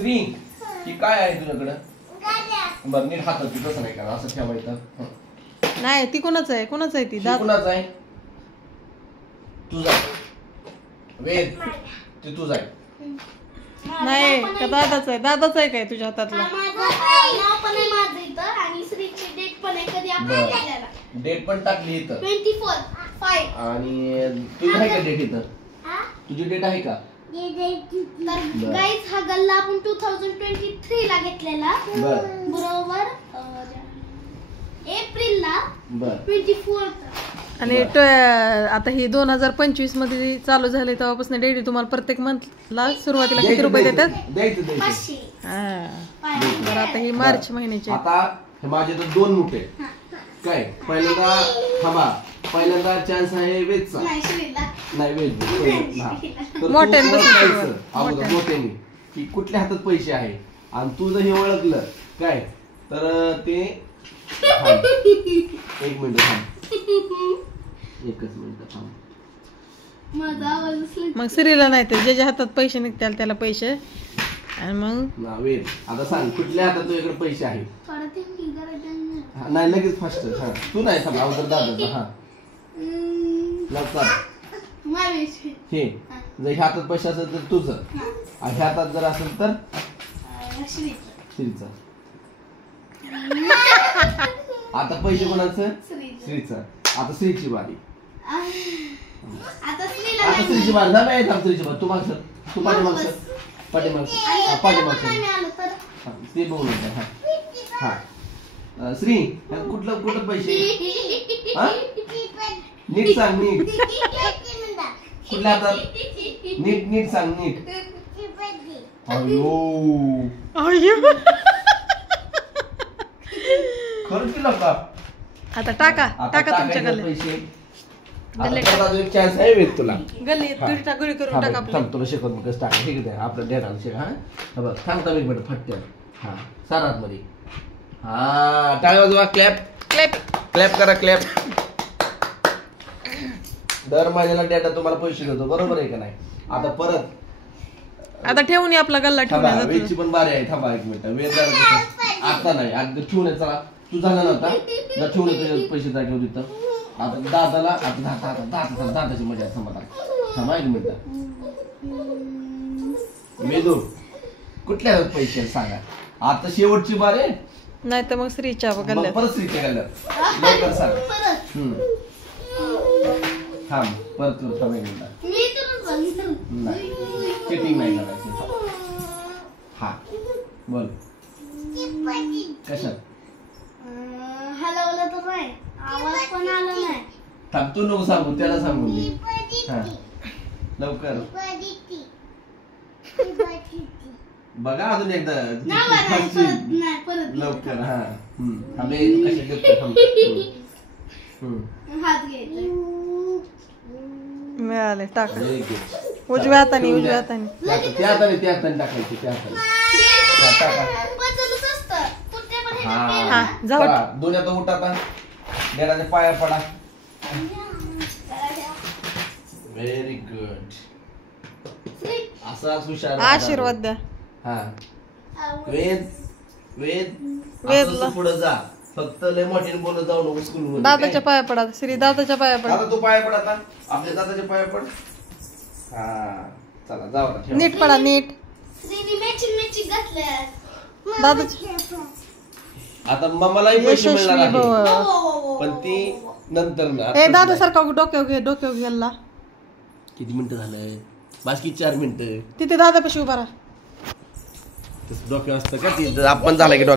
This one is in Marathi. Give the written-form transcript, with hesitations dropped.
श्री ही काय आहे तुझ्याकडं? बरं नीट हातात तसं नाही का असं ठेवायचं. नाही ती कोणाच आहे? कोणाच आहे ती? कोणाच आहे? तुझा वेद ते तुझा आहे. नाही का दादाच आहे? दादाच आहे काय तुझ्या हातातला? डेट पण टाकली इथं 24/5 आणि तुझी आहे का डेट इथं? तुझी डेट आहे का? गाईज हा गल्ला आपण 2023 ला घेतलेला बरोबर एप्रिलला 24 आणि आता ही 2025 मध्ये चालू झाले तेव्हापासून डेली तुम्हाला प्रत्येक मंथला सुरुवातीला किती रुपये देतात? बरं आता ही मार्च महिन्याची. आता हे माझे तर 2 मुठे काय. पहिल्यांदा थांबा, पहिल्यांदा चान्स आहे वेजचा. नाही वेज मोठ्याने की कुठल्या हातात पैसे आहे आणि तू जर हे ओळखलं काय तर ते एक मिनिट थांब, एकच मिनिट थांब. मग सिरीला नाही तर ज्याच्या हातात पैसे निघतील त्याला पैसे. आणि मग वेद आता सांग कुठल्या हातात तुझ्याकडे पैसे आहे? नाही लगेच फास्ट. हा तू नाही सांग अगोदर दादा. हा लवकर हे जर हातात पैसे असेल तर तुझं आणि हातात जर असेल तर श्रीचं. आता पैसे कोणाचं? श्रीचं. आता श्रीची बारी. आता श्रीची बारी ना नाही श्रीची बारी. तू मागसर, तू पाठीमाग ते बघू नका. हा श्री कुठलं पैसे? नीट सांग, नीट कुठल्या हातात? नीट सांग, नीट. अयो खरंच केलं का? आता टाका तुमच्या गल्लीत पैसे. चान्स आहे वेद तुला गल्लीत गुळी करून टाका. थांब तुला शिकवत मग कसं टाका. ठीक आहे आपलं डेटाला शिक. हा बघ थांबता एक मिनिट फटक्यात. हा सारात मध्ये. हा टाळ्या वाजवा. क्लॅप क्लॅप क्लॅप करा. क्लॅप. दर महिन्याला डेटा तुम्हाला पैसे देतो बरोबर आहे का नाही? आता परत आता ठेवून आपला गल्ला ठेवून वेदची पण बारी आहे. थांबा एक मिनिट. वेद आता नाही आता ठेवून आहे. चला तू झाला नव्हता ठेवून तुझे पैसे जागेवर तिथं. आता दादाला आता दादाची मजा आहे. थांबा एक मिनिट. वेदू कुठल्या पैसे सांगा आता शेवटची बार आहे. नाही तर मग श्रीच्या गल्ल्यात परत श्रीच्या गल्ल्यात लवकर सांग. थांब परत करू. थांब एक मिनिट. नाही चिटिंग नाही करायची. हा बोल कशात? हलवलं तर नाही आवाज पण आला नाही. थांब तू नको सांगू त्याला सांगून दे. हा लवकर बघा अजून एकदा लवकर. हा कशा घेतो हात घ्यायचा. मिळाले टाका. उजव्या हाताने त्या हाताने टाकायचे. त्या हाताने टाका. हा जाऊ. दोन आता उठा. आता डेडाच्या पाया पडा. Very good. असाच हुशार आशीर्वाद द्या. हा वेद पुढे जा. फक्त लय मोठ्याने बोलत जाऊ नको स्कूल मध्ये. दादाच्या पाया पडा. श्री दादाच्या पाया पडा. आता तू पाया पड. आता आपल्या दादाच्या पाया पड. हा चला जाऊ. नीट पडा. नीट दादाच्या. आता मम्मालाही पैसे मिळणार आहे पण ती नंतर. दादा सारखा डोक्यावर गेला. किती मिनिटं झालंय? बाकी 4 मिनिटं. तिथे दादापाशी उभा राहा. डोक्यावर असतं का ती आपण झालं की